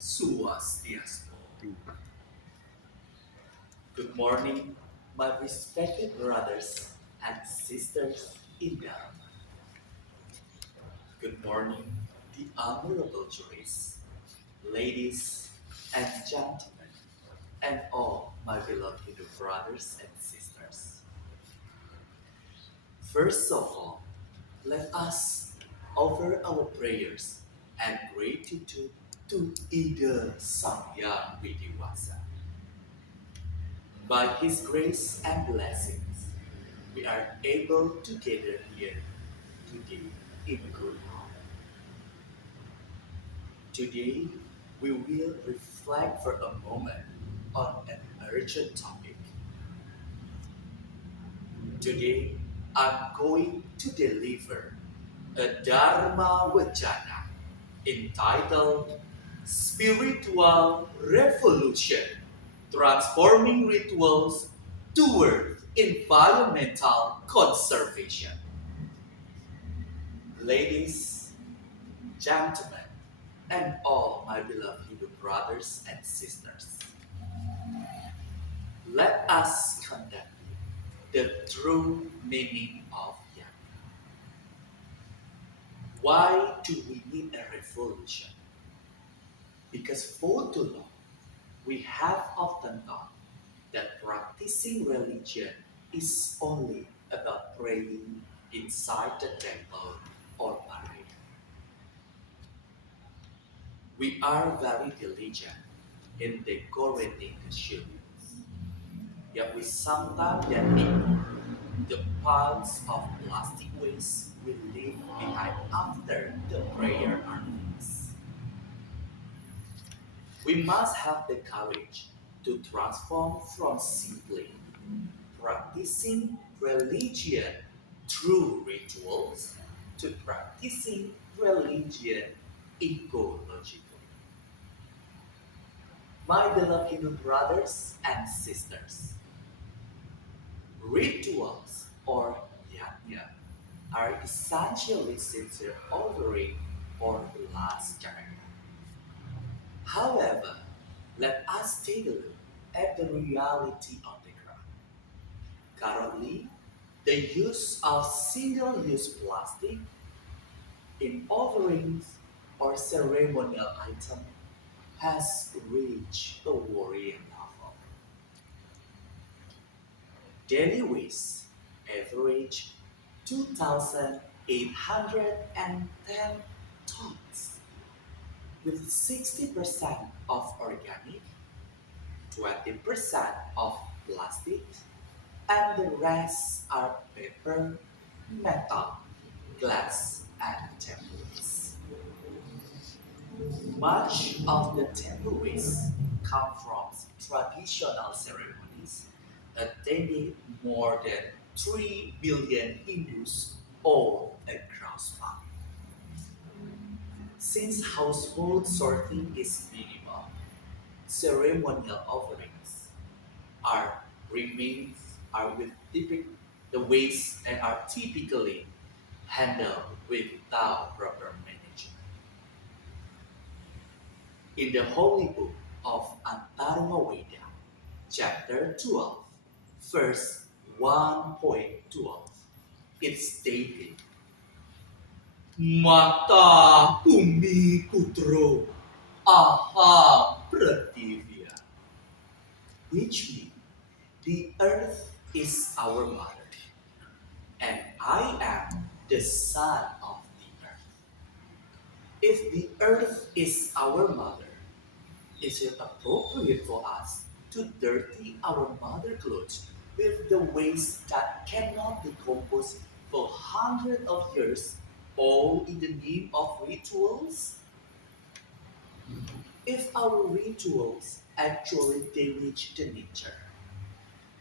Swastiastu. Good morning, my respected brothers and sisters in Dharma. Good morning, the honorable juries, ladies and gentlemen, and all my beloved Hindu brothers and sisters. First of all, let us offer our prayers and gratitude to Ida Samyang Widiwasa. By His grace and blessings, we are able to gather here today in good health. Today, we will reflect for a moment on an urgent topic. Today, I'm going to deliver a Dharma Vajana entitled Spiritual Revolution Transforming Rituals Toward Environmental Conservation. Ladies, gentlemen, and all my beloved Hindu brothers and sisters, let us conduct the true meaning of Yajna. Why do we need a revolution? Because for too long, we have often thought that practicing religion is only about praying inside the temple or parade. We are very diligent in decorating the shrines, yet we sometimes yet ignore the piles of plastic waste we leave behind after the prayer are finished. We must have the courage to transform from simply practicing religion through rituals to practicing religion ecologically. My beloved Hindu brothers and sisters, rituals or yajna are essentially sincere offering or last charity. However, let us take a look at the reality on the ground. Currently, the use of single-use plastic in offerings or ceremonial items has reached a worrying level. Daily waste average 2,810 tons, with 60% of organic, 20% of plastic, and the rest are paper, metal, glass, and templates. Much of the templates come from traditional ceremonies attending more than 3 billion Hindus all across planet. Since household sorting is minimal, ceremonial offerings are remains are with the waste and are typically handled without proper management. In the holy book of Antarma Veda, chapter 12, verse 1.12, it stated, Mata Bumi Putro Aham Prativya, which means the earth is our mother, and I am the son of the earth. If the earth is our mother, is it appropriate for us to dirty our mother clothes with the waste that cannot decompose for hundreds of years, all in the name of rituals? If our rituals actually damage the nature,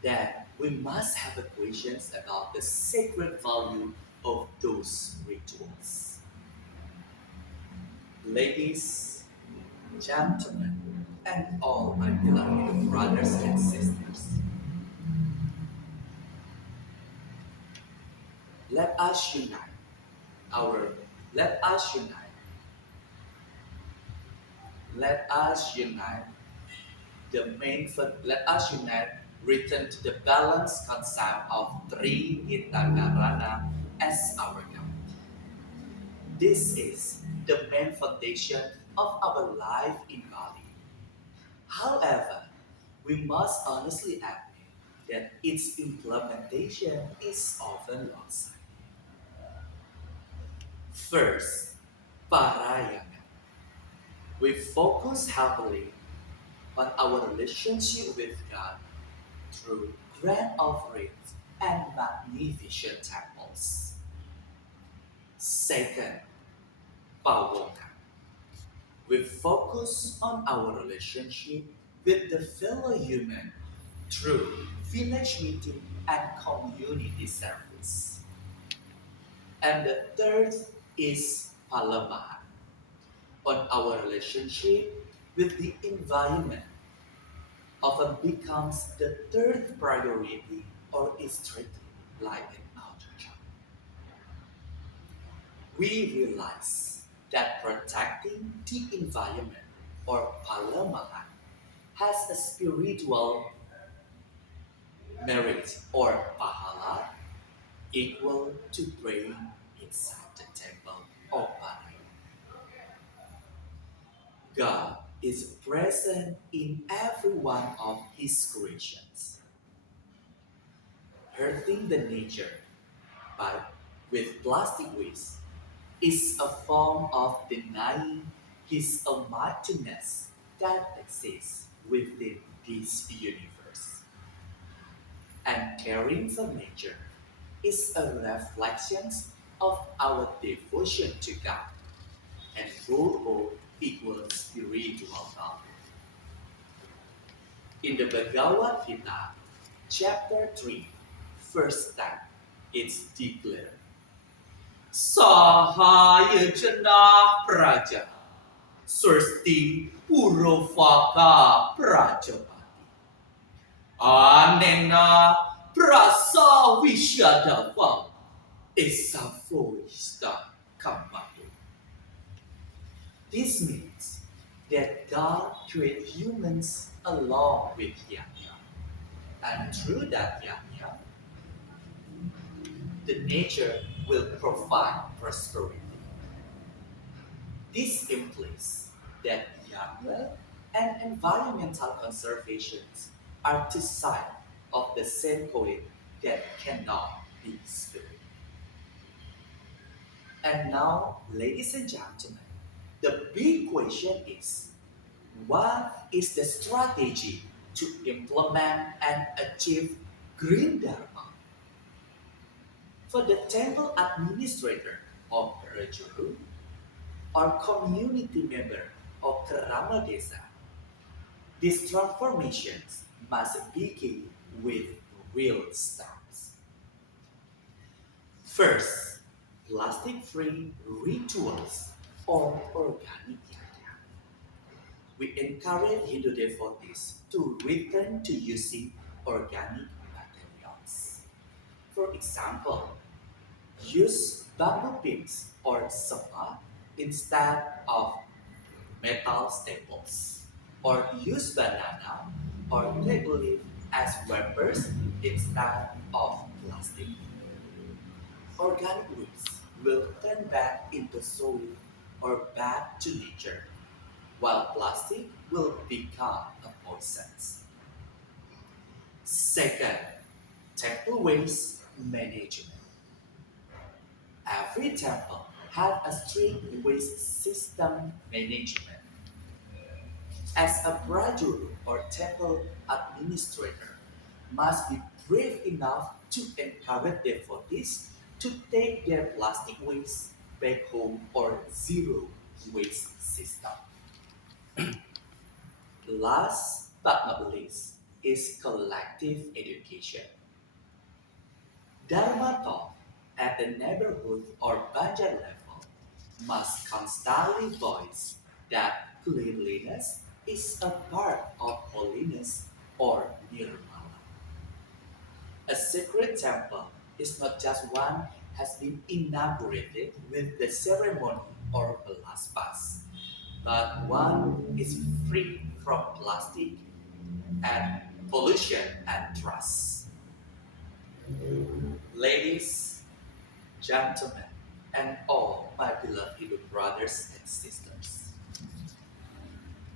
then we must have questions about the sacred value of those rituals. Ladies, gentlemen, and all my beloved brothers and sisters, let us unite our let us unite Let us unite let us unite return to the balanced concept of Tri Hitakarana as our guide. This is the main foundation of our life in Bali. However, we must honestly admit that its implementation is often lost. First, Parayana. We focus heavily on our relationship with God through grand offerings and magnificent temples. Second, Pawongan. We focus on our relationship with the fellow human through village meeting and community service. And the third is Palemahan, on our relationship with the environment often becomes the third priority or is treated like an afterthought. We realize that protecting the environment or Palemahan has a spiritual merit or pahala equal to praying inside the temple or parai. God is present in every one of his creations. Hurting the nature but with plastic waste is a form of denying his almightiness that exists within this universe. And caring for nature is a reflection of our devotion to God and both equal spiritual value. In the Bhagavad Gita, chapter 3, verse 10, it's declared, Sahaya Jana Praja, Sursti Purovaka Prajapati, Anena Prasa Vishadava, Esavoista Kamatu. This means that God created humans along with Yahya, and through that Yahya, the nature will provide prosperity. This implies that Yahya and environmental conservation are two sides of the same coin that cannot be split. And now, ladies and gentlemen, the big question is what is the strategy to implement and achieve Green Dharma? For the temple administrator of Rajuru or community member of Kerama Desa, these transformations must begin with real steps. First, plastic-free rituals or organic yajna. We encourage Hindu devotees to return to using organic materials. For example, use bamboo pins or sapa instead of metal staples, or use banana or table leaf as wrappers instead of plastic. Organic waste will turn back into soil or back to nature, while plastic will become a poison. Second, temple waste management. Every temple has a strict waste system management. As a brajuru or temple administrator, must be brave enough to encourage devotees to take their plastic waste back home or zero waste system. Last but not least is collective education. Dharma talk at the neighborhood or budget level must constantly voice that cleanliness is a part of holiness or nirvana. A sacred temple is not just one has been inaugurated with the ceremony or the last pass, but one is free from plastic and pollution and trust. Ladies, gentlemen, and all my beloved Hindu brothers and sisters,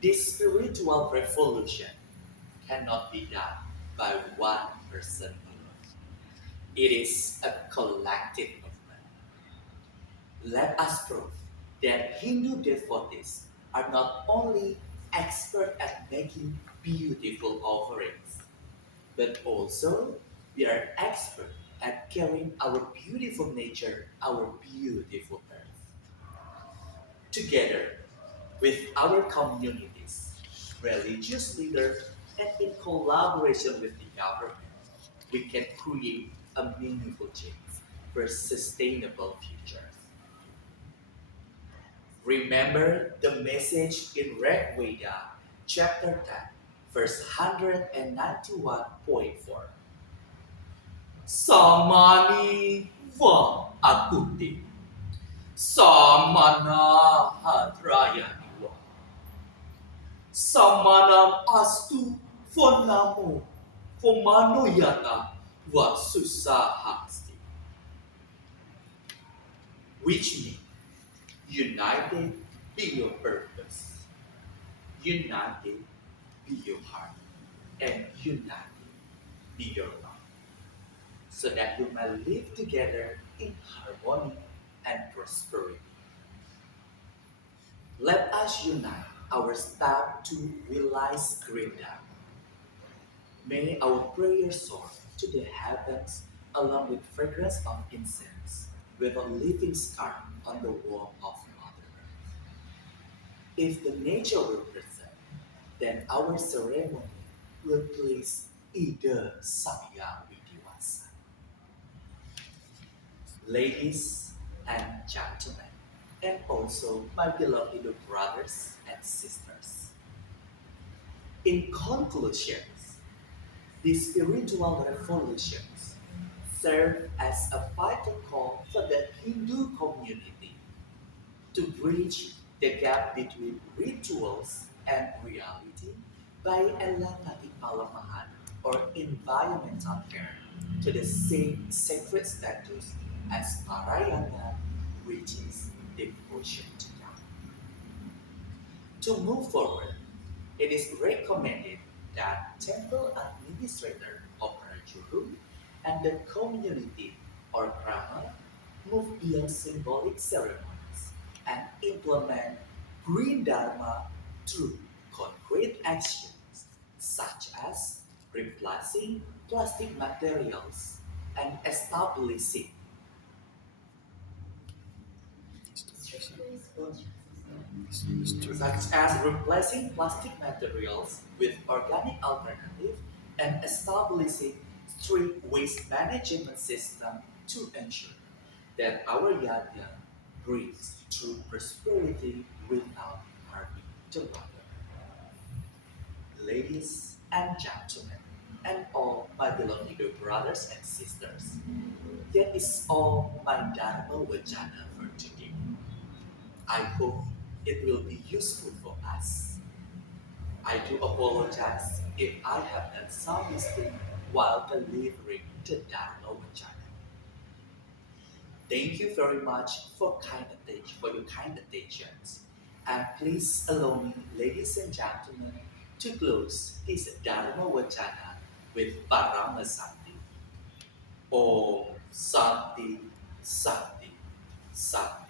this spiritual revolution cannot be done by one person alone. It is a collective movement. Let us prove that Hindu devotees are not only expert at making beautiful offerings, but also we are expert at carrying our beautiful nature, our beautiful earth. Together with our communities, religious leaders, and in collaboration with the government, we can create a meaningful change for sustainable futures. Remember the message in Rig Veda, chapter 10, verse 191.4. Samani va akuti, samana hadrayaniwa, samanam astu fonamo, fomanoyata va susahasti. Which means united be your purpose, united be your heart, and united be your love, so that you may live together in harmony and prosperity. Let us unite our step to realize greater. May our prayers soar to the heavens along with fragrance of incense, with a living scar on the wall of Mother Earth. If the nature will present, then our ceremony will please Ida Samya Widiwasa. Ladies and gentlemen, and also my beloved Hindu brothers and sisters. In conclusions, these spiritual revolutions serve as a vital call for the Hindu community to bridge the gap between rituals and reality by elevating Palamahan or environmental care to the same sacred status as Parayana, which is devotion to God. To move forward, it is recommended that temple administrator or Rajuru and the community or Krama move beyond symbolic ceremonies and implement green dharma through concrete actions such as replacing plastic materials and establishing such as replacing plastic materials with organic alternative and establishing strict waste management system to ensure that our yajna breathes through prosperity without harming the water. Ladies and gentlemen, and all my beloved Hindu brothers and sisters, that is all my Dharma Vajana for today. I hope it will be useful for us. I do apologize if I have done some mistake while delivering the Dharma Vajana. Thank you very much for your kind attentions. And please allow me, ladies and gentlemen, to close this Dharma Vajana with Paramasanti. Om Santi Santi Santi.